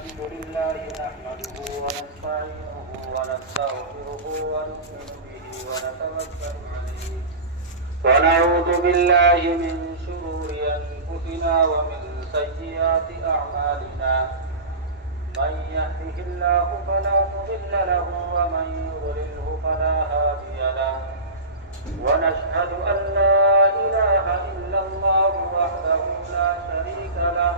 الحمد لله نحمده ونستعينه ونستغفره ونؤمن به ونتوكل عليه ونعوذ بالله من شرور أنفسنا ومن سيئات أعمالنا من يهده الله فلا مضل له ومن يضلله فلا هادي له ونشهد أن لا إله إلا الله وحده لا شريك له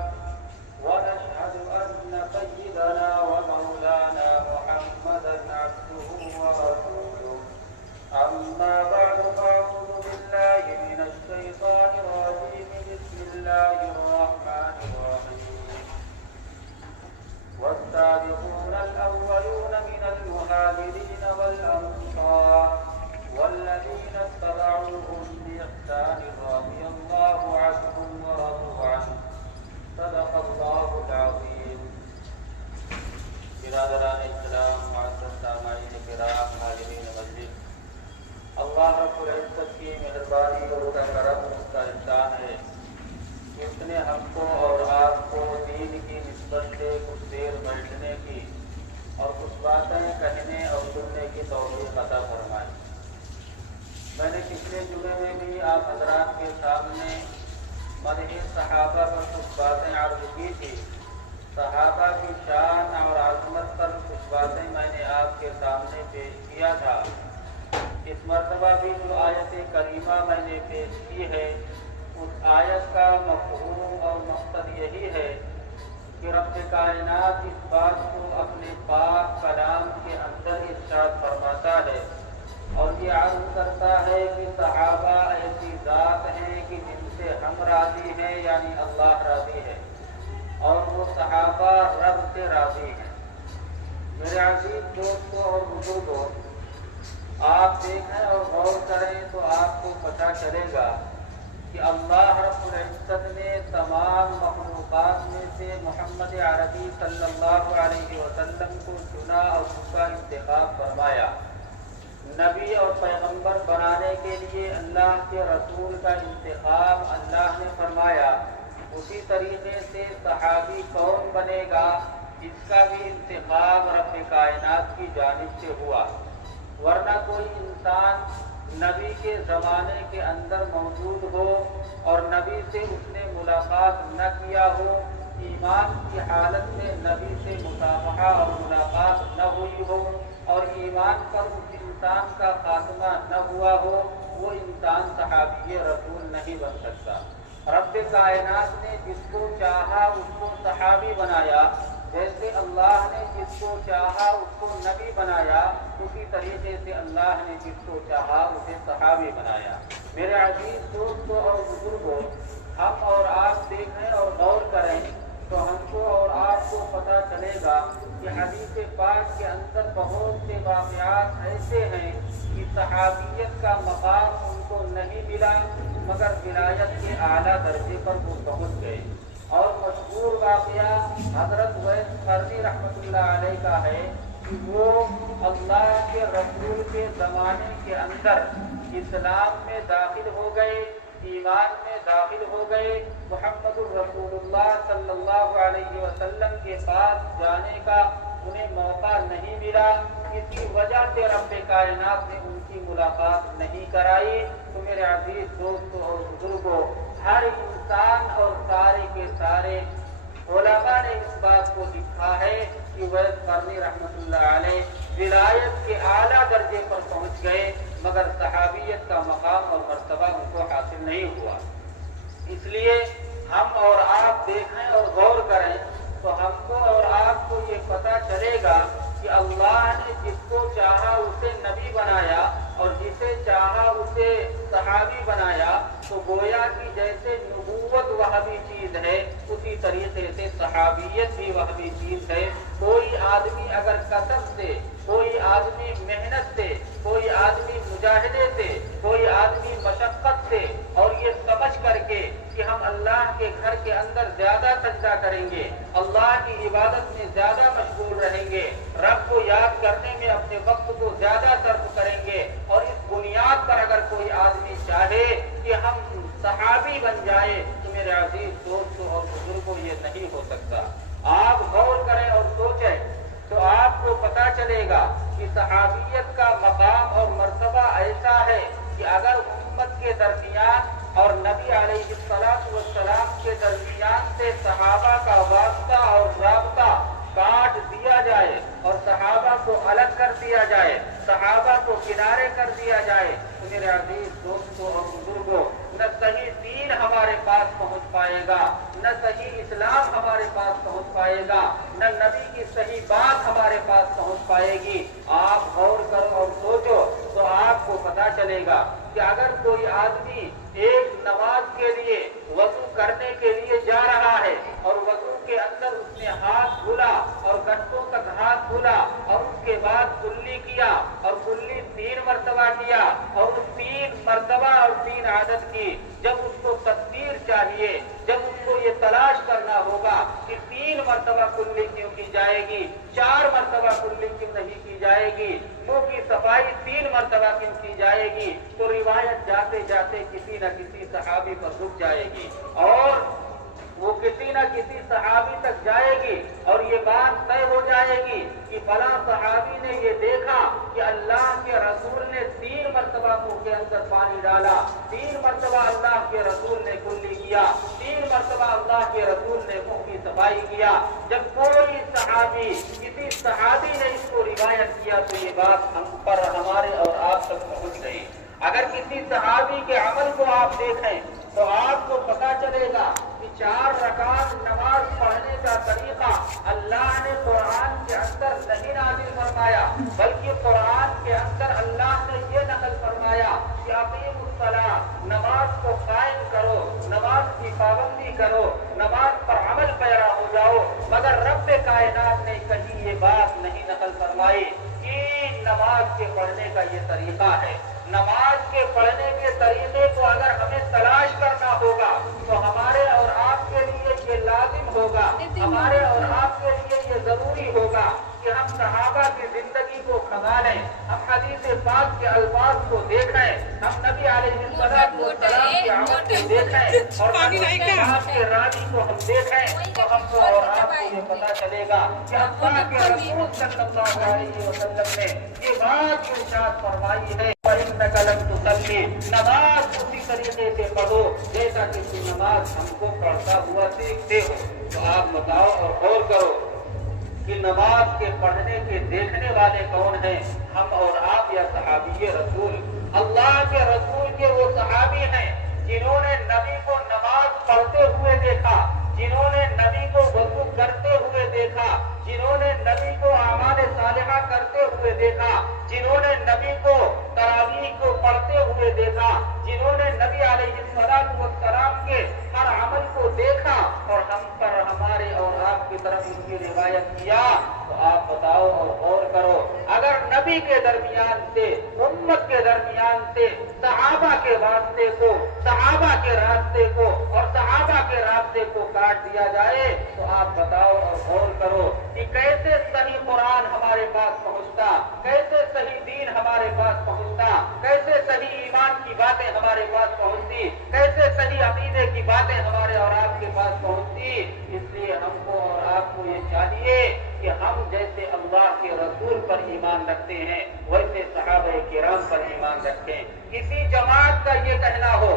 ونشهد أن سيدنا ومولانا محمدا عبده ورسوله أما بعد فأعوذ بالله من الشيطان الرجيم بسم الله الرحمن الرحيم والسابقون الأولون من المهاجرين والأنصار والذين اتبعوهم بإحسان رضي الله عنهم ورضوا عنه صدق الله العظيم. برادران اسلام معزز سامعین کرام حاضرین مجلس، اللہ رب العزت کی مہربانی اور اس کا کرم اس کا احسان ہے کہ اس نے ہم کو اور آپ کو دین کی نسبت سے کچھ دیر بیٹھنے کی اور کچھ باتیں کہنے اور سننے کی توفیق عطا فرمائی. میں نے پچھلے جمعے میں بھی آپ حضرات کے سامنے مدح صحابہ پر کچھ باتیں عرض کی تھی. صحابہ کی شان اور عظمت پر کچھ باتیں میں نے آپ کے سامنے پیش کیا تھا. اس مرتبہ بھی جو آیت کریمہ میں نے پیش کی ہے، اس آیت کا مفہوم اور مقصد یہی ہے کہ رب کائنات اس بات کو اپنے پاک کلام کے اندر ارشاد فرماتا ہے اور یہ عرض کرتا ہے کہ صحابہ ایسی ذات ہیں کہ جن سے ہم راضی ہیں، یعنی اللہ راضی ہے، اور وہ صحابہ رب سے راضی ہیں. میرے عزیز دوستوں اور بزرگوں، آپ دیکھیں اور غور کریں تو آپ کو پتہ چلے گا کہ اللہ رب العزت نے تمام مخلوقات میں سے محمد عربی صلی اللہ علیہ وسلم کو چنا اور ان کا انتخاب فرمایا. نبی اور پیغمبر بنانے کے لیے اللہ کے رسول کا انتخاب اللہ نے فرمایا. اسی طریقے سے صحابی کون بنے گا، اس کا بھی انتخاب رب کائنات کی جانب سے ہوا. ورنہ کوئی انسان نبی کے زمانے کے اندر موجود ہو اور نبی سے اس نے ملاقات نہ کیا ہو، ایمان کی حالت میں نبی سے مصافحہ اور ملاقات نہ ہوئی ہو اور ایمان پر اس انسان کا خاتمہ نہ ہوا ہو، وہ انسان صحابی رسول نہیں بن سکتا. رب کائنات نے جس کو چاہا اس کو صحابی بنایا، جیسے اللہ نے جس کو چاہا اس کو نبی بنایا، اسی طریقے سے اللہ نے جس کو چاہا اسے صحابی بنایا. میرے عزیز دوستوں اور بزرگوں، ہم اور آپ دیکھیں اور غور کریں تو ہم کو اور آپ کو پتہ چلے گا کہ حدیث پاک کے اندر بہت سے واقعات ایسے ہیں کہ صحابیت کا مقام ان کو نہیں ملا مگر ولایت کے اعلیٰ درجے پر وہ پہنچ گئے. اور مشہور واقعہ حضرت ویس قرنی رحمۃ اللہ علیہ کا ہے کہ وہ اللہ کے رسول کے زمانے کے اندر اسلام میں داخل ہو گئے، ایمان میں داخل ہو گئے. محمد الرسول اللہ صلی اللہ علیہ وسلم کے پاس جانے کا انہیں موقع نہیں ملا. اسی وجہ سے رب کائنات نے ان کی ملاقات نہیں کرائی. تو میرے عزیز دوستوں اور بزرگوں، ہر انسان اور سارے کے سارے علماء نے اس بات کو لکھا ہے کہ ویس قرنی رحمۃ اللہ علیہ ولایت کے اعلیٰ درجے پر پہنچ گئے مگر صحابیت کا مقام اور مرتبہ ان کو حاصل نہیں ہوا. اس لیے ہم اور آپ دیکھیں اور غور کریں تو ہم کو اور آپ کو یہ پتہ چلے گا کہ اللہ نے جس کو چاہا اسے نبی بنایا اور جسے چاہا اسے صحابی بنایا. تو گویا کہ جیسے نبوت وہی چیز ہے اسی طریقے سے صحابیت بھی وہی چیز ہے. کوئی آدمی اگر کسب سے، کوئی آدمی محنت سے، کوئی آدمی مجاہدے سے، کوئی آدمی مشقت سے اور یہ سمجھ کر کے کہ ہم اللہ کے گھر کے اندر زیادہ سجدہ کریں گے، اللہ کی عبادت میں زیادہ مشغول رہیں گے، رب کو یاد کرنے میں اپنے وقت کو زیادہ صرف کریں گے، اور اس بنیاد پر اگر کوئی آدمی چاہے کہ ہم صحابی بن جائے تو میرے عزیز دوستوں اور بزرگوں یہ نہیں ہو سکتا. آپ غور کریں اور صحابیت کا مقام اور مرتبہ ایسا ہے کہ اگر امت کے درمیان اور نبی علیہ السلام کے درمیان سے صحابہ کا واسطہ اور رابطہ کاٹ دیا جائے اور صحابہ کو الگ کر دیا جائے، صحابہ کو کنارے کر دیا جائے، تو میرے عزیز دوستوں اور بزرگوں، نہ صحیح دین ہمارے پاس پہنچ پائے گا، نہ صحیح اسلام ہمارے پاس پہنچ پائے گا، نہ نبی کی صحیح بات ہمارے پاس پہنچ پائے گی۔ آپ غور کرو اور سوچو تو آپ کو پتہ چلے گا کہ اگر کوئی آدمی ایک نماز کے لیے وضو کرنے کے لیے جا رہا ہے اور وضو کے اندر اس نے ہاتھ دھلا اور گھنٹوں تک ہاتھ دھلا اور اس کے بعد کلی کیا اور کلی 3 مرتبہ کیا اور 3 مرتبہ اور 3 عادت کی، جب اس کو تدبیر چاہیے، جب اس کو یہ تلاش کرنا ہوگا کہ 3 مرتبہ کلی کیوں کی جائے گی، 4 مرتبہ کلی کیوں نہیں کی جائے گی، منہ کی صفائی 3 مرتبہ کیوں کی جائے گی، تو روایت جاتے جاتے کسی نہ کسی صحابی پر رک جائے گی اور وہ کسی نہ کسی صحابی تک جائے گی اور یہ بات طے ہو جائے گی کہ فلاں صحابی نے یہ دیکھا کہ اللہ کے رسول نے 3 مرتبہ منہ کے اندر پانی ڈالا، 3 مرتبہ اللہ کے رسول نے کلی کیا، 3 مرتبہ اللہ کے رسول نے منہ کی صفائی کیا۔ جب کوئی صحابی کسی صحابی نے اس کو روایت کیا تو یہ بات ہم پر ہمارے اور آپ تک پہنچ گئی۔ اگر کسی صحابی کے عمل کو آپ دیکھیں تو آپ کو پتہ چلے گا کہ 4 رکعت نماز پڑھنے کا طریقہ اللہ نے قرآن کے اندر نہیں نازل فرمایا، بلکہ قرآن کے اندر اللہ نے یہ نقل فرمایا کہ اقیموا الصلاۃ، نماز کو قائم کرو، نماز کی پابندی کرو، نماز پر عمل پیرا ہو جاؤ، مگر رب کائنات نے کہیں یہ بات نہیں نقل فرمائی کہ نماز کے پڑھنے کا یہ طریقہ ہے۔ نماز کے پڑھنے کے طریقے کو اگر ہمیں تلاش کرنا ہوگا تو ہمارے اور آپ کے لیے یہ لازم ہوگا، ہمارے اور آپ کے لیے یہ ضروری ہوگا کہ ہم صحابہ کی زندگی کو کھنگالیں، ہم حدیث پاک کے الفاظ کو دیکھیں، ہم نبی علیہ السلام کے عمل کو دیکھیں اور آپ کے راضی کو ہم دیکھیں تو ہم کو اور آپ کو یہ پتہ چلے گا کہ اللہ کے رسول صلی اللہ علیہ وسلم نے یہ بات ارشاد فرمائی ہے، وَإِنَّكَ لَن تُصَلِّي، نماز اسی طریقے سے پڑھو جیسا کہ تم نماز ہم کو پڑھتا ہوا دیکھتے ہو۔ تو آپ بتاؤ اور غور کرو کہ نماز کے پڑھنے کے دیکھنے والے کون ہیں، ہم اور آپ یا صحابی رسول؟ اللہ کے رسول کے وہ صحابی ہیں جنہوں نے نبی کو نماز پڑھتے ہوئے دیکھا، جنہوں نے نبی کو وضو کرتے ہوئے دیکھا، جنہوں نے نبی کو اعمال صالحہ کرتے ہوئے دیکھا، جنہوں نے نبی کو تراویح کو پڑھتے ہوئے دیکھا، جنہوں نے نبی علیہ السلام کے ہر عمل کو دیکھا اور ہم پر ہمارے اور آپ کی طرف ان کی روایت کیا، تو آپ بتاؤ اور غور کرو، اگر نبی کے درمیان سے، امت کے درمیان سے صحابہ کے واسطے کو، صحابہ کے راستے کو اور صحابہ کے راستے کو کاٹ دیا جائے تو آپ بتاؤ اور غور کرو کہ کیسے صحیح قرآن ہمارے پاس پہنچتا، کیسے صحیح دین ہمارے پاس پہنچتا، کیسے صحیح ایمان کی باتیں ہمارے پاس پہنچتی، کیسے صحیح عقیدے کی باتیں ہمارے اور آپ کے پاس پہنچتی۔ اس لیے ہم کو اور آپ کو یہ چاہیے کہ ہم جیسے اللہ کے رسول پر ایمان رکھتے ہیں ویسے صحابہ کرام پر ایمان رکھیں۔ کسی جماعت کا یہ کہنا ہو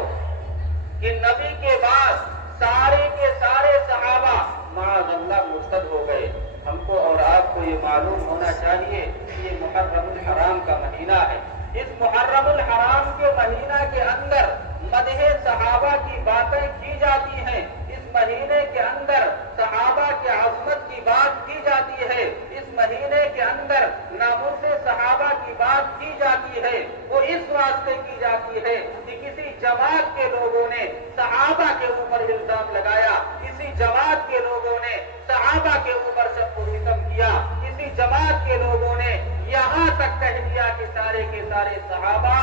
کہ نبی کے بعد سارے کے سارے صحابہ معاذ اللہ مرتد ہو گئے، ہم کو اور آپ کو یہ معلوم ہونا چاہیے کہ یہ محرم الحرام کا مہینہ ہے۔ اس محرم الحرام کے مہینہ کے اندر مدح صحابہ کی باتیں کی جاتی ہیں، اس مہینے کے اندر صحابہ کے عظمت کی بات کی جاتی ہے، اس مہینے کے اندر ناموس صحابہ کی بات کی جاتی ہے۔ وہ اس واسطے کی جاتی ہے کہ کسی جماعت کے لوگوں نے صحابہ کے اوپر الزام لگایا، کسی جماعت کے لوگوں نے صحابہ کے اوپر سب کو ستم کیا، کسی جماعت کے لوگوں نے یہاں تک کہہ دیا کہ سارے کے سارے صحابہ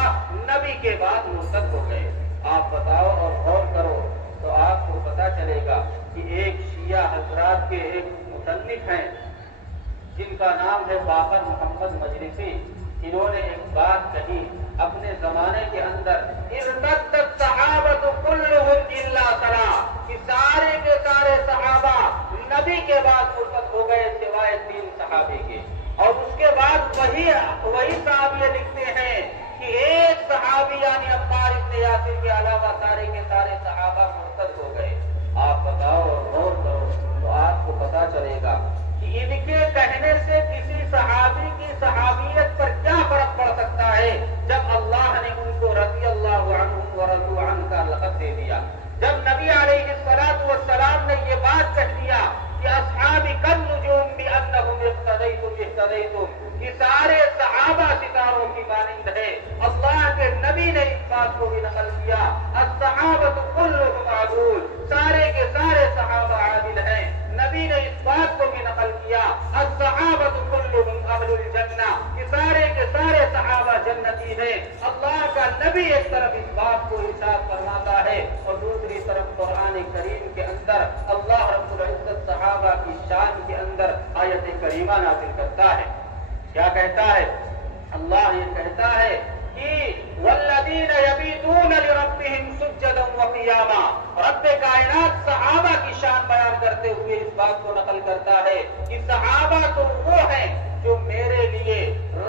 نبی کے بعد مرتد ہو گئے۔ آپ بتاؤ اور غور کرو تو آپ کو پتہ چلے گا کہ ایک شیعہ حضرات کے ایک مصنف ہیں جن کا نام ہے باقر محمد مجلسی، انہوں نے ایک بات کہی اپنے زمانے کے اندر، ارتدت الصحابۃ کلھم الا ثلاث، کہ سارے کے سارے صحابہ نبی کے بعد مرتد ہو گئے سوائے 3 صحابی کے، اور اس کے بعد وہی صحابی لکھتے ہیں کہ ایک صحابی یعنی عمار بن یاسر کے علاوہ سارے کے سارے صحابہ مرتد ہو گئے۔ آپ بتاؤ اور غور کرو تو آپ کو پتا چلے گا کہ ان کے کہنے سے کسی صحابی کی صحابیت پر کیا فرق پڑ سکتا ہے، جب اللہ نے ان کو رضی اللہ عنہم ورضوا عنہ کا لقب دے دیا۔ جب نبی علیہ الصلوۃ والسلام نے یہ بات کہہ دیا کہ اصحابی کالنجوم بانہم اقتدیتم، کہ سارے صحابہ ستاروں کی مانند ہے، اللہ کے نبی نے اس بات کو بھی نقل کیا، الصحابۃ کلھم عدول، سارے کے سارے صحابہ عادل ہیں۔ نبی نے اس بات کو بھی نقل کیا، الصحابۃ کلھم اہل الجنہ، کہ سارے کے سارے صحابہ جنتی ہیں۔ اللہ کا نبی ایک طرف اس بات کو ارشاد فرماتا ہے اور دوسری طرف قرآن کریم کے اندر اللہ رب العزت صحابہ کی شان کے اندر آیت کریمہ نازل کرتا ہے۔ کیا کہتا ہے؟ اللہ یہ کہتا ہے کہ والذین یبیتون لربہم سجدا وقیاما، رب کائنات صحابہ کی شان بیان کرتے ہوئے اس بات کو نقل کرتا ہے کہ صحابہ تو وہ ہیں جو میرے لیے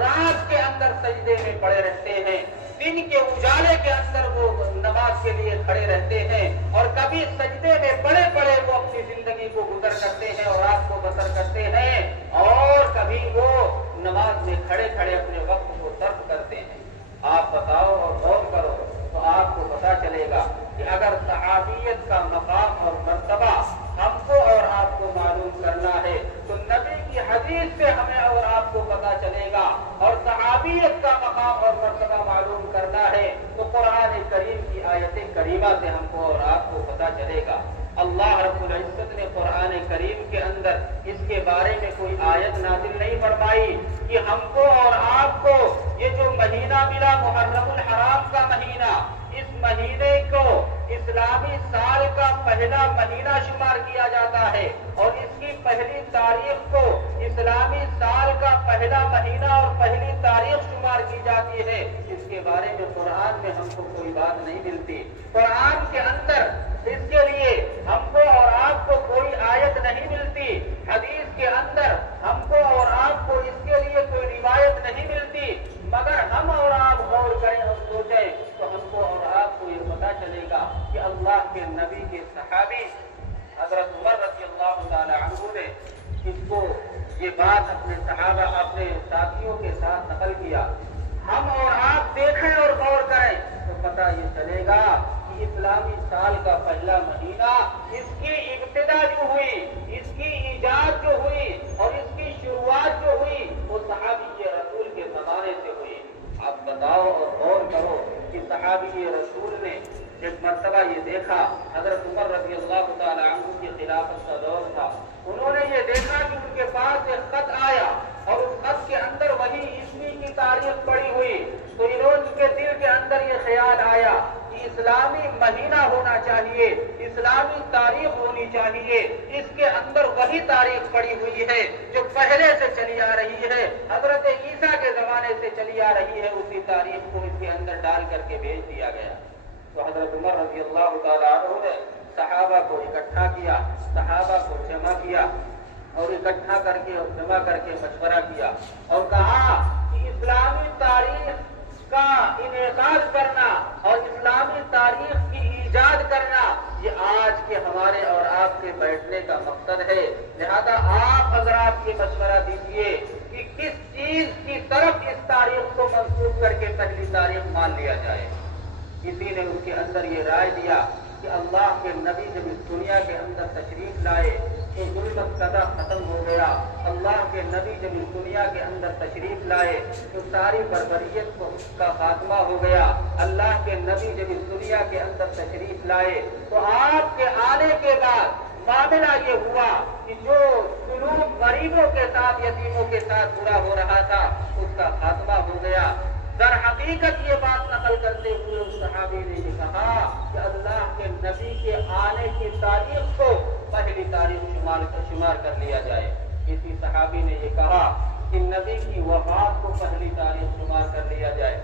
رات کے اندر سجدے میں پڑے رہتے ہیں، دن کے اجالے کے اندر وہ نماز کے لیے کھڑے رہتے ہیں، اور کبھی سجدے میں بڑے بڑے وہ اپنی زندگی کو گزر کرتے ہیں اور رات کو بسر کرتے ہیں، اور کبھی وہ نماز میں کھڑے کھڑے اپنے وقت کو صرف کرتے ہیں۔ آپ بتاؤ اور غور کرو تو آپ کو پتا چلے گا کہ اگر صحابیت کا مقام اور مرتبہ ہم کو اور آپ کو معلوم کرنا ہے تو نبی کی حدیث سے ہمیں اور آپ کو پتا چلے گا، اور صحابیت کا مقام اور مرتبہ معلوم کرنا ہے تو قرآن کریم کی آیت کریمہ سے ہم کو اور آپ کو پتا چلے گا۔ اللہ رب العزت نے قرآن کریم کے اندر اس کے بارے میں کوئی آیت نازل نہیں فرمائی کہ ہم کو اور آپ کو یہ جو مہینہ ملا محرم الحرام کا مہینہ، اس مہینے کو اسلامی سال کا پہلا مہینہ شمار کیا جاتا ہے، اور اس کی پہلی تاریخ کو اسلامی سال کا پہلا مہینہ اور پہلی تاریخ شمار کی جاتی ہے۔ اس کے بارے میں قرآن میں ہم کو کوئی بات نہیں ملتی۔ قرآن کے اندر اس کے لیے ہم کو اور آپ کو کوئی آیت نہیں ملتی، حدیث کے اندر ہم کو اور آپ کو اس کے لیے کوئی روایت نہیں ملتی، مگر ہم اور آپ غور کریں اور سوچیں تو ہم کو اور آپ کو یہ پتا چلے گا کہ اللہ کے نبی کے صحابی حضرت عمر رضی اللہ تعالی عنہ نے اس کو یہ بات اپنے صحابہ اپنے ساتھیوں کے ساتھ نقل کیا۔ ہم اور آپ دیکھیں اور غور کریں تو پتہ یہ چلے گا کہ اسلامی سال کا پہلا مہینہ، اس کی ابتدا جو ہوئی، اس کی ایجاد جو ہوئی اور اس کی شروعات جو ہوئی وہ صحابی رسول کے زمانے سے ہوئی۔ آپ بتاؤ اور غور کرو کہ صحابی رسول نے ایک مرتبہ یہ دیکھا، حضرت عمر رضی اللہ تعالی عنہ کی خلافت کا دور تھا، انہوں نے یہ دیکھا کہ ان کے پاس ایک خط آیا اور اس خط کے اندر وہی عیسوی کی تاریخ پڑی ہوئی، تو انہوں کے دل کے اندر یہ خیال آیا کہ اسلامی مہینہ ہونا چاہیے، اسلامی تاریخ ہونی چاہیے، اس کے اندر وہی تاریخ پڑی ہوئی ہے جو پہلے سے چلی آ رہی ہے، حضرت عیسیٰ کے زمانے سے چلی آ رہی ہے، اسی تاریخ کو اس کے اندر ڈال کر کے بھیج دیا گیا۔ تو حضرت عمر رضی اللہ تعالی عنہ نے صحابہ کو اکٹھا کیا، صحابہ کو جمع کیا اور اکٹھا کر کے اور جمع کر کے مشورہ کیا اور کہا کہ اسلامی تاریخ کا انعقاد کرنا اور اسلامی تاریخ کی ایجاد کرنا یہ آج کے ہمارے اور آپ کے بیٹھنے کا مقصد ہے، لہذا آپ حضرات یہ مشورہ دیجیے کہ کس چیز کی طرف اس تاریخ کو منسوخ کر کے پہلی تاریخ مان لیا جائے۔ کسی نے اس کے اندر یہ رائے دیا کہ اللہ کے نبی جب اس دنیا کے اندر تشریف لائے تو ظلمت قضا ختم ہو گیا، اللہ کے نبی جب اس دنیا کے اندر تشریف لائے تو ساری بربریت کا خاتمہ ہو گیا، اللہ کے نبی جب اس دنیا کے اندر تشریف لائے تو آپ کے آنے کے بعد معاملہ یہ ہوا کہ جو سلوک غریبوں کے ساتھ یتیموں کے ساتھ برا ہو رہا تھا اس کا خاتمہ ہو گیا۔ در حقیقت یہ بات نقل کرتے ہوئے اس صحابی نے یہ کہا کہ اللہ کے نبی کے آنے کی تاریخ کو پہلی تاریخ شمار کر لیا جائے۔ کسی صحابی نے یہ کہا کہ نبی کی وفات کو پہلی تاریخ شمار کر لیا جائے،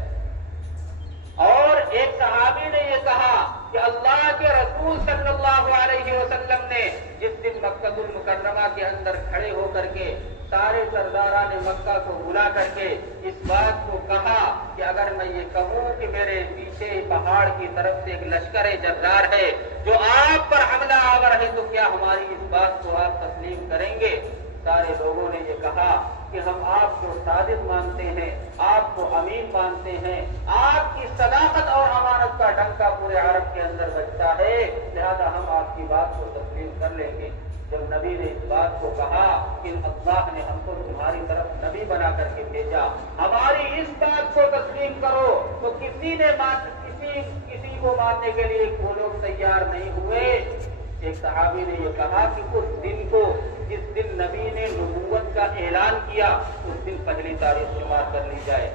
اور ایک صحابی نے یہ کہا کہ اللہ کے رسول صلی اللہ علیہ وسلم نے جس دن مکہ المکرمہ کے اندر کھڑے ہو کر کے سارے سرداران مکہ کو بلا کر کے اس بات کو کہا کہ اگر میں یہ کہوں کہ میرے پیچھے پہاڑ کی طرف سے ایک لشکر جرار ہے جو آپ پر حملہ آور ہے تو کیا ہماری اس بات کو آپ تسلیم کریں گے؟ سارے لوگوں نے یہ کہا کہ ہم آپ کو صادق مانتے ہیں، آپ کو امین مانتے ہیں، آپ کی صداقت اور امانت کا ڈنکا پورے عرب کے اندر بجتا ہے، لہذا ہم آپ کی بات کو تسلیم کر لیں گے۔ جب نبی نے اس بات کو کہا کہ اللہ نے ہم کو تمہاری طرف نبی بنا کر کے بھیجا، ہماری اس بات کو تسلیم کرو، تو کسی کو ماننے کے لیے وہ لوگ تیار نہیں ہوئے۔ ایک صحابی نے یہ کہا کہ اس دن کو جس دن نبی نے نبوت کا اعلان کیا اس دن پہلی تاریخ شمار کر لی جائے،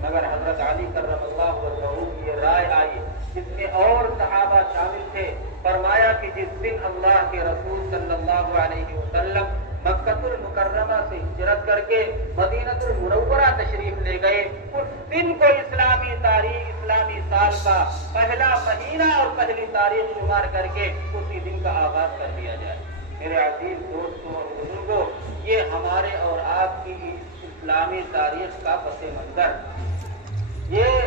مگر حضرت علی کرم اللہ وجہہ کی یہ رائے آئی جس میں اور صحابہ شامل تھے، فرمایا کہ جس دن اللہ کے رسول صلی اللہ علیہ وسلم مکہ المکرمہ سے ہجرت کر کے مدینہ المنورہ تشریف لے گئے، اس دن کو اسلامی تاریخ اسلامی سال کا پہلا مہینہ اور پہلی تاریخ شمار کر کے اسی دن کا آغاز کر دیا جائے۔ میرے عزیز دوستوں اور بزرگوں، یہ ہمارے اور آپ کی اسلامی تاریخ کا پس منظر، یہ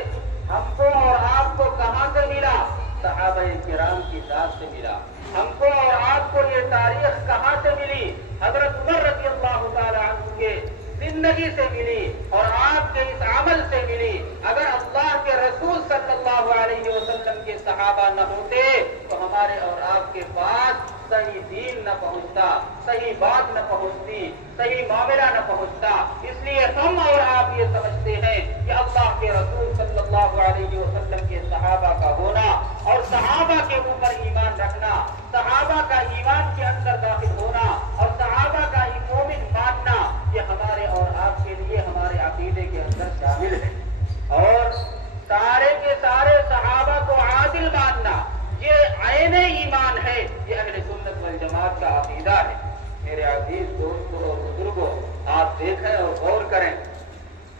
ہم کو اور آپ کو کہاں سے ملا؟ صحابہ کرام کی ذات سے ملا۔ ہم کو اور آپ کو یہ تاریخ کہاں سے ملی؟ حضرت عمر رضی اللہ تعالی عنہ کے زندگی سے ملی اور آپ کے اس عمل سے ملی۔ اگر اللہ کے رسول صلی اللہ علیہ وسلم کے صحابہ نہ ہوتے تو ہمارے اور آپ کے پاس صحیح دین نہ پہنچتا، صحیح بات نہ پہنچتی، صحیح معاملہ نہ پہنچتا۔ اس لیے ہم اور آپ یہ سمجھتے ہیں کہ اللہ کے رسول صلی اللہ علیہ وسلم کے صحابہ کا ہونا اور صحابہ کے اوپر ایمان رکھنا، صحابہ کا ایمان کے اندر داخل ہونا اور صحابہ کا مومن ماننا، یہ ہمارے اور آپ کے لیے ہمارے عقیدے کے اندر شامل ہے۔ اور سارے کے سارے صحابہ کو عادل ماننا یہ عین ایمان ہے، یہ اہل سنت والجماعت کا عقیدہ ہے۔ میرے عزیز دوستوں اور بزرگوں، آپ دیکھیں اور غور کریں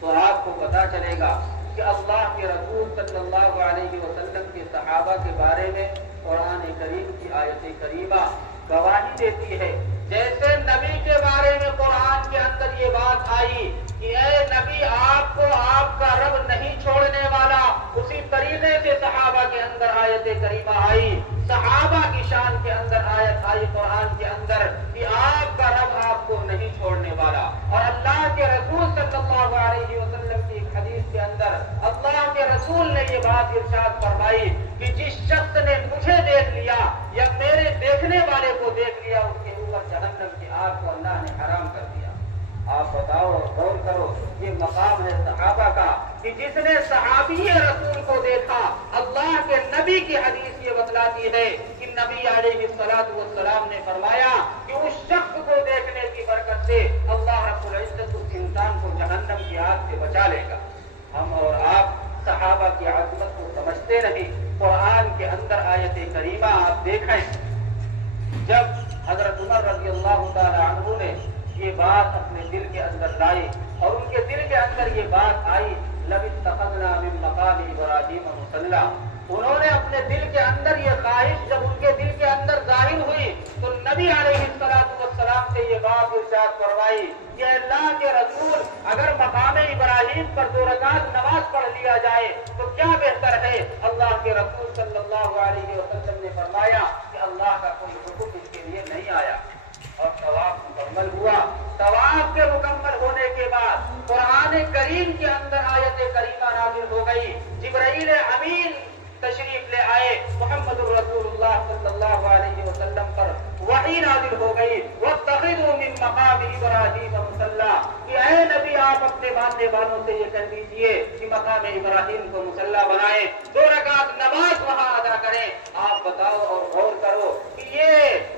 تو آپ کو پتا چلے گا کہ اللہ کے رسول صلی اللہ علیہ وسلم کے صحابہ کے بارے میں قرآن کریم کی آیت کریمہ گواہی دیتی ہے۔ جیسے نبی کے بارے میں قرآن کے اندر یہ بات آئی کہ اے نبی آپ کو آپ کا رب نہیں چھوڑنے والا، اسی طریقے سے صحابہ کے اندر آیت کریمہ آئی، صحابہ کی شان کے اندر آیت آئی قرآن کے اندر کہ آپ کا رب آپ کو نہیں چھوڑنے والا۔ اور اللہ کے رسول صلی اللہ علیہ وسلم کی ایک حدیث کے اندر اللہ کے رسول نے یہ بات ارشاد فرمائی کہ جس شخص نے مجھے دیکھ لیا یا میرے دیکھنے والے کو دیکھ لیا اس کے اوپر جہنم کی آگ کو اللہ نے حرام کر دیا۔ آپ بتاؤ اور غور کرو، یہ مقام ہے صحابہ کا کہ جس نے صحابی رسول کو دیکھا۔ اللہ کے نبی کی حدیث یہ بتلاتی ہے کہ نبی علیہ الصلوۃ والسلام نے فرمایا کہ اس شخص کو دیکھنے کی برکت سے اللہ رب العزت اس انسان کو جہنم کی آگ سے بچا لے گا۔ ہم اور آپ صحابہ کی عظمت کو سمجھتے نہیں۔ قرآن کے اندر آیت کریمہ آپ دیکھیں، جب حضرت عمر رضی اللہ تعالی عنہ نے یہ بات اپنے دل کے اندر لائی اور ان کے دل کے اندر یہ بات آئی لَوِ اتَّخَذْنَا مِن مَّقَامِ إِبْرَاهِيمَ مُصَلًّى، انہوں نے اپنے دل کے اندر یہ خواہش جب ان کے دل کے اندر ظاہر ہوئی تو نبی علیہ السلام سے یہ بات ارشاد فرمائی کہ اللہ کے رسول اگر مقام ابراہیم پر 2 رکعت نماز پڑھ لیا جائے تو کیا بہتر ہے۔ اللہ کے رسول صلی اللہ علیہ وسلم نے فرمایا کہ اللہ کا کوئی حکم اس کے لیے نہیں آیا اور طواف مکمل ہوا۔ طواف کے مکمل ہونے کے بعد قرآن کریم کے اندر آیت کریمہ نازل ہو گئی، جبرائیل امین تشریف لے آئے، محمد الرسول اللہ صلی اللہ علیہ وسلم پر وحی نازل ہو گئی، وَاتَّخِذُوا مِن مَّقَامِ إِبْرَاهِيمَ مُصَلًّى، کہ اے نبی آپ اپنے ماننے والوں سے یہ کہہ دیجئے کہ مقام ابراہیم کو مصلی بنائیں، 2 رکعت نماز وہاں ادا کریں۔ آپ بتاؤ اور غور کرو کہ یہ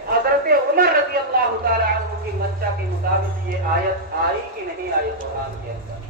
حضرت عمر رضی اللہ تعالی عنہ کی منشا کے مطابق یہ آیت آئی کہ نہیں آئی قرآن کے اندر؟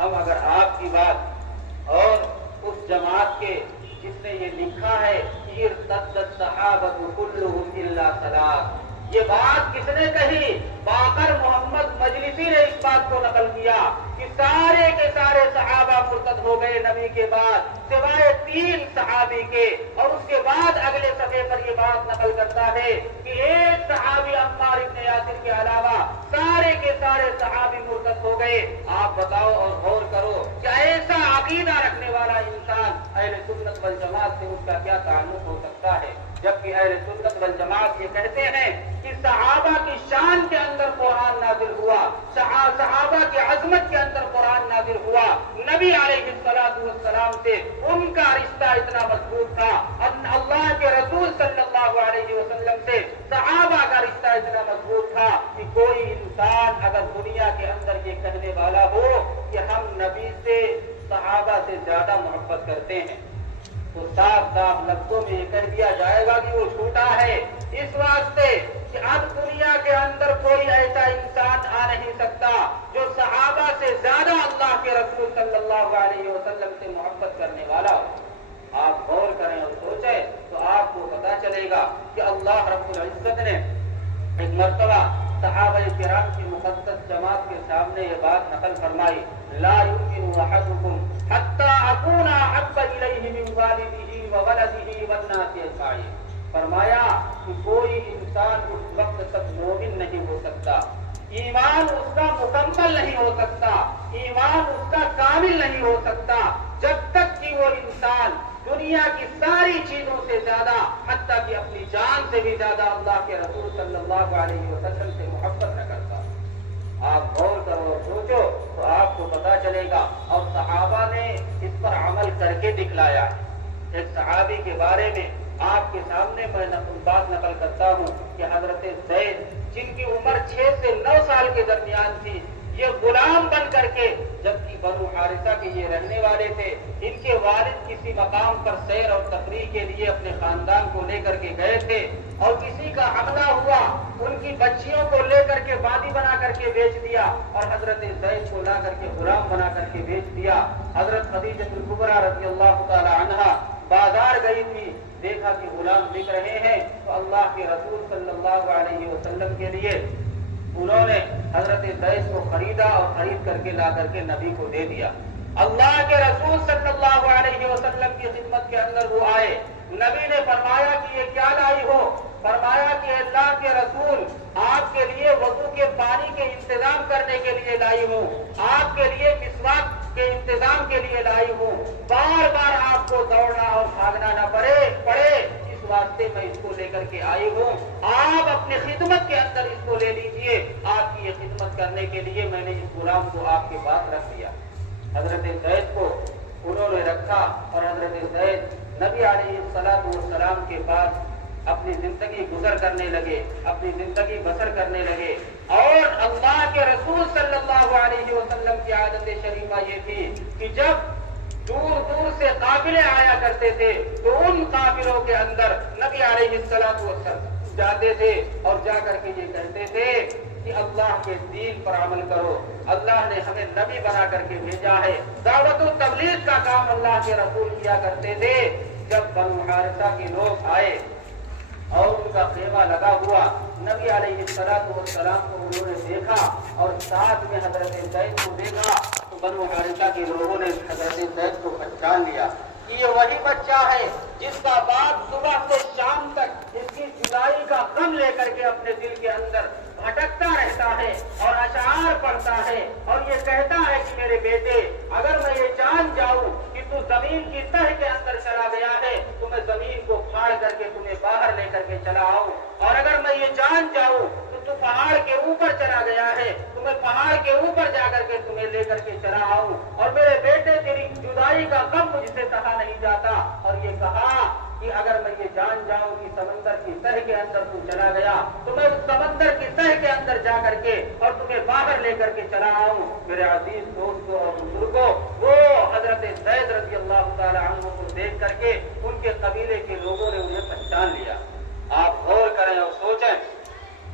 ہم اگر آپ کی بات اور اس جماعت کے جس نے یہ لکھا ہے کہ ارتد الصحابۃ کلھم الا 3، یہ بات کس نے کہی؟ باقر محمد مجلسی نے اس بات کو نقل کیا کہ سارے کے سارے صحابہ مرتد ہو گئے نبی کے بعد سوائے 3 صحابی کے، اور اس کے بعد اگلے صفحے پر یہ بات نقل کرتا ہے کہ ایک صحابی عمار ابن یاسر کے علاوہ سارے کے سارے صحابی مرتد ہو گئے۔ آپ بتاؤ اور غور کرو کہ ایسا عقیدہ رکھنے والا انسان اہل سنت والجماعت سے اس کا کیا تعلق ہو سکتا ہے؟ جبکہ اہل سنت والجماعت یہ کہتے ہیں کہ صحابہ کی شان کے اندر قرآن نازل ہوا، صحابہ کی عظمت کے اندر قرآن نازل ہوا، نبی علیہ السلام سے ان کا رشتہ اتنا مضبوط تھا، اللہ کے رسول صلی اللہ علیہ وسلم سے صحابہ کا رشتہ اتنا مضبوط تھا کہ کوئی انسان اگر دنیا کے اندر یہ کہنے والا ہو کہ ہم نبی سے صحابہ سے زیادہ محبت کرتے ہیں تو صاف صاف لفظوں میں یہ کہہ دیا جائے گا کہ وہ جھوٹا ہے، اس واسطے کہ اب دنیا کے اندر کوئی ایسا انسان آ نہیں سکتا جو صحابہ سے زیادہ اللہ کے رسول صلی اللہ علیہ وسلم سے محبت کرنے والا ہو۔ آپ غور کریں اور سوچیں تو آپ کو پتا چلے گا کہ اللہ رب العزت نے ایک مرتبہ صحابہ کرام کی مقدس جماعت کے سامنے یہ بات نقل فرمائی، لا يمكن احدكم حتى اكون احب اليه من والده وولده والناس اجمعين۔ فرمایا کہ کوئی انسان اس وقت تک مومن نہیں ہو سکتا، ایمان اس کا مکمل نہیں ہو سکتا، ایمان اس کا کامل نہیں ہو سکتا جب تک کہ وہ انسان دنیا کی ساری چیزوں سے زیادہ، حتیٰ کہ اپنی جان سے بھی زیادہ اللہ کے رسول صلی اللہ علیہ وسلم سے محبت نہ کرتا۔ آپ غور کرو اور سوچو تو آپ کو پتا چلے گا، اور صحابہ نے اس پر عمل کر کے دکھلایا۔ ایک صحابی کے بارے میں آپ کے سامنے میں بات نقل کرتا ہوں کہ حضرت زید، جن کی عمر 6 سے 9 سال کے درمیان تھی، یہ غلام بن کر کے، جبکہ بنو حارثہ کے یہ رہنے والے تھے، ان کے والد کسی مقام پر سیر اور تفریح کے لیے اپنے خاندان کو لے کر کے گئے تھے اور کسی کا حملہ ہوا، ان کی بچیوں کو لے کر کے بادی بنا کر کے بیچ دیا اور حضرت زید کو لا کر کے غلام بنا کر کے بیچ دیا۔ حضرت خدیجہ الکبریٰ رضی اللہ تعالی عنہا بازار گئی تھی، دیکھا کہ غلام بک رہے ہیں تو اللہ کے رسول صلی اللہ علیہ وسلم کے لیے انہوں نے حضرت زید کو خریدا اور خرید کر کے لا کر کے نبی کو دے دیا۔ اللہ کے رسول صلی اللہ علیہ وسلم کی خدمت کے اندر وہ آئے، نبی نے فرمایا کہ یہ کیا لائی ہو؟ فرمایا کہ اللہ کے رسول آپ کے لیے وضو کے پانی کے انتظام کرنے کے لیے لائی ہوں، آپ کے لیے مسواک کے انتظام کے لیے لائی ہوں، بار بار آپ کو دوڑنا اور بھاگنا نہ پڑے اس واسطے میں اس کو لے کر کے آئی ہوں، آپ اپنی خدمت کے اندر اس کو لے لیجئے، آپ کی یہ خدمت کرنے کے لیے میں نے اس غلام کو آپ کے پاس رکھ دیا۔ حضرت زید کو انہوں نے رکھا اور حضرت زید نبی علیہ السلام کے پاس اپنی زندگی گزر کرنے لگے، اپنی زندگی بسر کرنے لگے، اور اللہ کے رسول صلی اللہ علیہ وسلم کی عادت شریفہ یہ تھی کہ جب دور دور سے قافلے آیا کرتے تھے تو ان قافلوں کے اندر نبی علیہ السلام جاتے تھے اور جا کر کے یہ کہتے تھے کہ اللہ کے دین پر عمل کرو، اللہ نے ہمیں نبی بنا کر کے بھیجا ہے۔ دعوت و تبلیغ کا کام اللہ کے رسول کیا کرتے تھے۔ جب بنو حارثہ کے لوگ آئے اور ان کا خیمہ لگا ہوا، نبی علیہ السلام کو انہوں نے دیکھا اور ساتھ میں حضرت زید کو دیکھا تو بنو حارثہ کے لوگوں نے حضرت زید کو پہچان لیا کہ یہ وہی بچہ ہے جس کا باپ صبح سے شام تک اس کی جدائی کا غم لے کر کے اپنے دل کے اندر بھٹکتا رہتا ہے اور اشعار پڑھتا ہے اور یہ کہتا ہے کہ میرے بیٹے، اگر میں یہ جان جاؤں کہ تو زمین کی تہ کے اندر چلا گیا ہے تو میں زمین کو پھاڑ کر کے تمہیں باہر لے کر کے چلا آؤں، اور اگر میں یہ جان جاؤں کہ تو پہاڑ کے اوپر چلا گیا ہے تو میں پہاڑ کے اوپر جا کر کے تمہیں لے کر کے چلا آؤں، اور میرے بیٹے تیری جدائی کا غم مجھ سے سہا نہیں جاتا۔ اور یہ کہا کہ اگر میں یہ جان جاؤں کہ سمندر کی تہ کے اندر تو چلا گیا تو میں اس سمندر کی تہ کے اندر جا کر کے اور تمہیں باہر لے کر کے چلا آؤں۔ میرے عزیز دوستوں اور بزرگوں، وہ حضرت زید رضی اللہ تعالی عنہ کو دیکھ کر کے ان کے قبیلے کے لوگوں نے انہیں پہچان لیا۔ آپ غور کریں اور سوچیں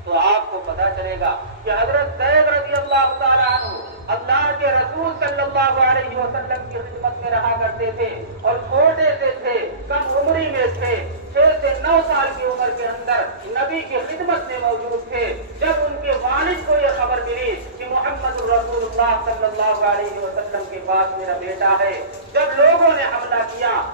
تو آپ کو پتا چلے گا کہ حضرت زید رضی اللہ تعالی عنہ اللہ کے رسول صلی اللہ علیہ وسلم کی خدمت میں رہا کرتے تھے اور چھوٹے سے تھے، کم عمری میں تھے، 6 سے 9 سال کی عمر کے اندر نبی کی خدمت میں موجود تھے۔ جب ان کے والد کو یہ خبر ملی کہ محمد رسول اللہ صلی اللہ علیہ وسلم کے پاس میرا بیٹا ہے، جب لوگوں نے حملہ کیا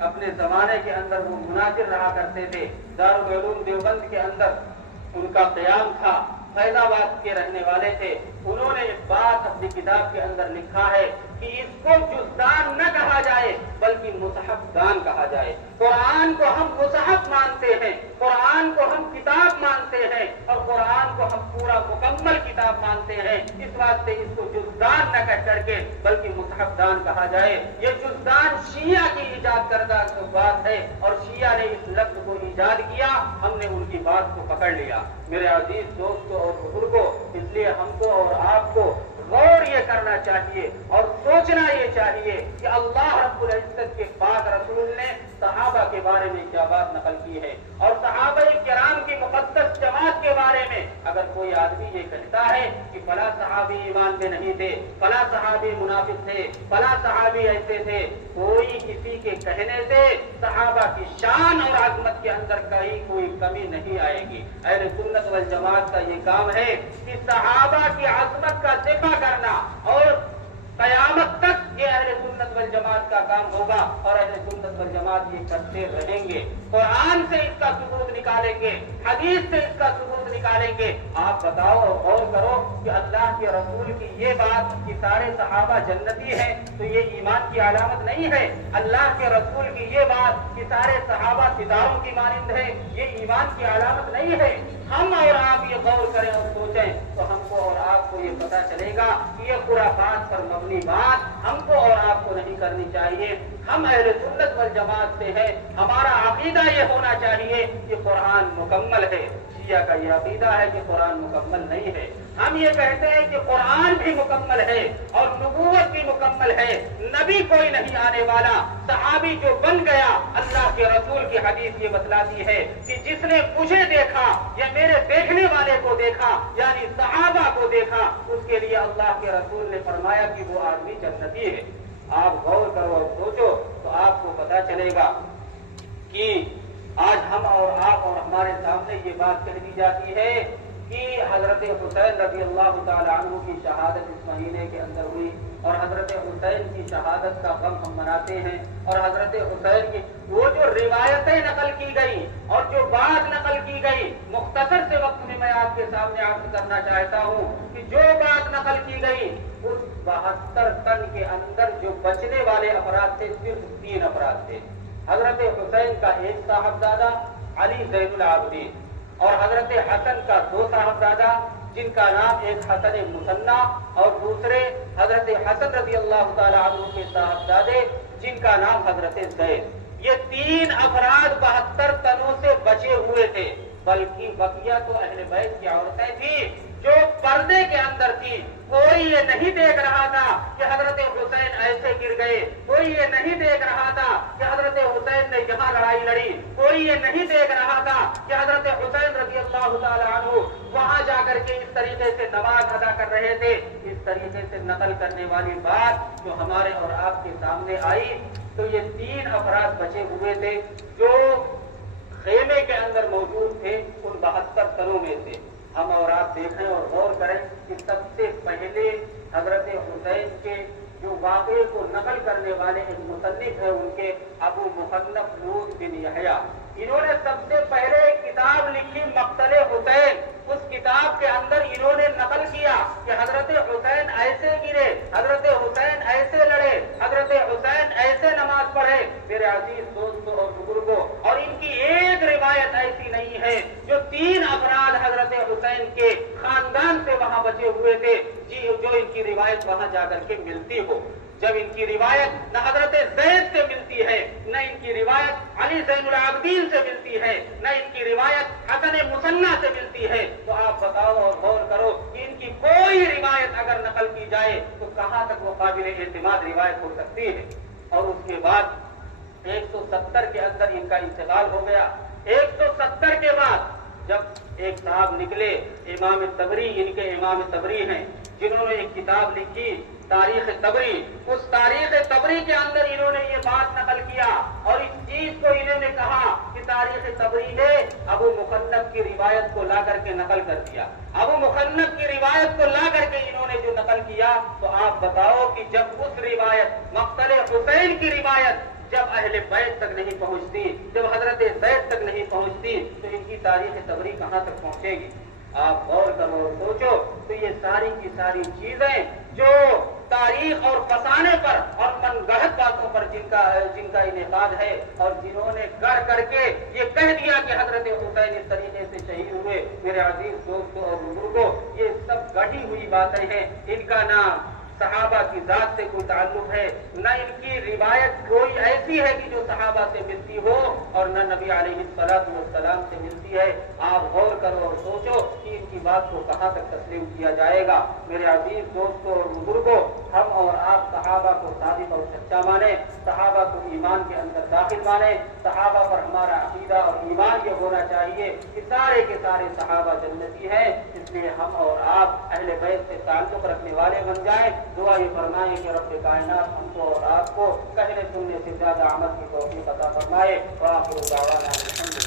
اپنے زمانے کے اندر وہ مناظر رہا کرتے تھے. دارالعلوم دیوبند کے اندر ان کا قیام تھا. فیض آباد کے رہنے والے تھے. انہوں نے ایک بات اپنی کتاب کے اندر لکھا ہے کہ اس کو جزدان نہ کہا جائے بلکہ مصحف دان کہا جائے. قرآن کو ہم مصحف مانتے ہیں, قرآن کو ہم کتاب مانتے ہیں, اور قرآن کو ہم پورا مکمل کتاب مانتے ہیں. اس واسطے اس کو جزدان نہ کہہ کر کے بلکہ مصحف دان کہا جائے. یہ جزدان شیعہ کی ایجاد کردہ بات ہے, اور شیعہ نے اس لفظ کو ایجاد کیا. ہم نے ان کی بات کو پکڑ لیا. میرے عزیز دوستوں اور بزرگوں, اس لیے ہم کو اور آپ کو غور یہ کرنا چاہیے اور سوچنا یہ چاہیے کہ اللہ رب العزت کے پاک رسول نے صحابہ کے بارے میں کیا بات نقل کی ہے, اور صحابہ کرام کی مقدس جماعت کے بارے میں اگر کوئی آدمی یہ کہتا ہے کہ فلاں صحابی ایمان پہ نہیں تھے, فلاں صحابی منافق تھے, فلاں صحابی ایسے تھے, کوئی کسی کے کہنے سے صحابہ کی شان اور عظمت کے اندر کوئی کمی نہیں آئے گی. اہل سنت والجماعت کا یہ کام ہے کہ صحابہ کی عظمت کا دفاع کرنا, اور قیامت تک یہ اہل سنت والجماعت کا کام ہوگا, اور اہل سنت والجماعت یہ کرتے رہیں گے. قرآن سے اس کا ثبوت نکالیں گے, حدیث سے اس کا ثبوت نکالیں گے. آپ بتاؤ اور غور کرو کہ اللہ کے رسول کی یہ بات کہ سارے صحابہ جنتی ہیں تو یہ ایمان کی علامت نہیں ہے. اللہ کے رسول کی یہ بات کہ سارے صحابہ ستاروں کی مانند ہیں, یہ ایمان کی علامت نہیں ہے. ہم اور آپ یہ غور کریں اور سوچیں تو ہم کو اور آپ کو یہ پتا چلے گا کہ یہ خرافات پر مبنی بات ہم کو اور آپ کو نہیں کرنی چاہیے. ہم اہل سنت والجماعت سے ہیں, ہمارا عقیدہ یہ ہونا چاہیے کہ قرآن مکمل ہے. شیعہ کا یہ عقیدہ ہے کہ قرآن مکمل نہیں ہے. ہم یہ کہتے ہیں کہ قرآن بھی مکمل ہے اور نبوت بھی مکمل ہے. نبی کوئی نہیں آنے والا, صحابی جو بن گیا. اللہ کے رسول کی حدیث یہ بتلاتی ہے کہ جس نے مجھے دیکھا یا میرے دیکھنے والے کو دیکھا یعنی صحابہ کو دیکھا, اس کے لیے اللہ کے رسول نے فرمایا کہ وہ آدمی جنتی ہے. آپ غور کرو اور سوچو تو آپ کو پتا چلے گا کہ آج ہم اور آپ اور ہمارے سامنے یہ بات کہہ دی جاتی ہے کہ حضرت حسین رضی اللہ تعالی عنہ کی شہادت اس مہینے کے اندر ہوئی, اور حضرت حسین کی شہادت کا غم ہم مناتے ہیں. اور حضرت حسین کی وہ جو روایتیں نقل کی گئی اور جو بات نقل کی گئی, مختصر سے وقت میں آپ کے سامنے عرض کرنا چاہتا ہوں کہ جو بات نقل کی گئی اس 72 تن کے اندر جو بچنے والے افراد تھے صرف 3 افراد تھے. حضرت حسین کا ایک صاحبزادہ علی زین العابدین, اور حضرت حسن کا 2 صاحبزادہ جن کا نام ایک حسن مثنی اور دوسرے حضرت حسن رضی اللہ تعالی عنہ کے صاحبزادے جن کا نام حضرت زید. یہ 3 افراد 72 تنوں سے بچے ہوئے تھے, بلکہ بقیہ تو اہل بیت کی عورتیں تھیں جو پردے کے اندر تھی. کوئی یہ نہیں دیکھ رہا تھا کہ حضرت حسین ایسے گر گئے, کوئی یہ نہیں دیکھ رہا تھا کہ حضرت حسین نے یہاں لڑائی لڑی, کوئی یہ نہیں دیکھ رہا تھا کہ حضرت حسین رضی اللہ تعالی عنہ وہاں جا کر کے اس طریقے سے نماز ادا کر رہے تھے. اس طریقے سے نقل کرنے والی بات جو ہمارے اور آپ کے سامنے آئی تو یہ 3 افراد بچے ہوئے تھے جو خیمے کے اندر موجود تھے ان 72 تنوں میں سے. ہم اور آپ دیکھیں اور غور کریں کہ سب سے پہلے حضرت حسین کے جو واقعے کو نقل کرنے والے ایک مصنف ہے ان کے ابو مخنف لوط بن یحییٰ, انہوں نے سب سے پہلے ایک کتاب لکھی مقتل حسین. اس کتاب کے اندر انہوں نے نقل کیا کہ حضرت حسین ایسے گرے, حضرت حسین ایسے لڑے, حضرت حسین ایسے نماز پڑھے. میرے عزیز دوستوں اور بزرگوں, اور ان کی ایک روایت ایسی نہیں ہے جو 3 افراد حضرت حسین کے خاندان سے وہاں بچے ہوئے تھے جو ان کی روایت وہاں جا کر کے ملتی ہو. جب ان کی روایت نہ حضرت زید سے ملتی ہے, نہ ان کی روایت علی زین العابدین سے ملتی ہے, نہ ان کی روایت حسن مثنی سے ملتی ہے, تو آپ بتاؤ اور غور کرو کہ ان کی کوئی روایت اگر نقل کی جائے تو کہاں تک وہ قابل اعتماد روایت ہو سکتی ہے. اور اس کے بعد 170 کے اندر ان کا انتقال ہو گیا. 170 کے بعد جب ایک صاحب نکلے, امام طبری, ان کے امام طبری ہیں جنہوں نے ایک کتاب لکھی تاریخ طبری. اس تاریخ طبری کے اندر انہوں نے یہ بات نقل کیا اور اس چیز کو انہوں نے کہا کہ تاریخ طبری نے ابو مخنف کی روایت کو لا کر کے نقل کر دیا. ابو مخنف کی روایت کو لا کر کے انہوں نے جو نقل کیا تو آپ بتاؤ کہ جب اس روایت مقتل حسین کی روایت جب اہل بیت تک نہیں پہنچتی، جب حضرت زید تک نہیں پہنچتی تو ان کی تاریخ صبری کہاں تک پہنچے گی؟ آپ غور کرو اور سوچو تو یہ ساری کی ساری چیزیں جو تاریخ اور فسانے پر اور من گڑھت باتوں پر جن کا انعقاد ہے اور جنہوں نے گڑھ کر کے یہ کہہ دیا کہ حضرت حسین اس طریقے سے شہید ہوئے، میرے عزیز دوستوں اور بزرگوں، یہ سب گڑھی ہوئی باتیں ہیں، ان کا نام صحابہ کی ذات سے کوئی تعلق ہے، نہ ان کی روایت کوئی ایسی ہے کہ جو صحابہ سے ملتی ہو اور نہ نبی علیہ الصلوۃ والسلام سے ملتی ہے۔ آپ غور کرو اور سوچو کہ ان کی بات کو کہاں تک تسلیم کیا جائے گا۔ میرے عزیز دوستوں اور بزرگوں، ہم اور آپ صحابہ کو صادق اور سچا مانیں، صحابہ کو ایمان کے اندر داخل مانیں، صحابہ پر ہمارا عقیدہ اور ایمان یہ ہونا چاہیے کہ سارے کے سارے صحابہ جنتی ہیں، اس لیے ہم اور آپ اہل بیت سے تعلق رکھنے والے بن جائیں۔ دعا یہ فرمائیں کہ رب کائنات ہم کو اور آپ کو کہنے سننے سے زیادہ عمل کی توفیق عطا فرمائے۔ وآخر دعوانا الحمد للہ۔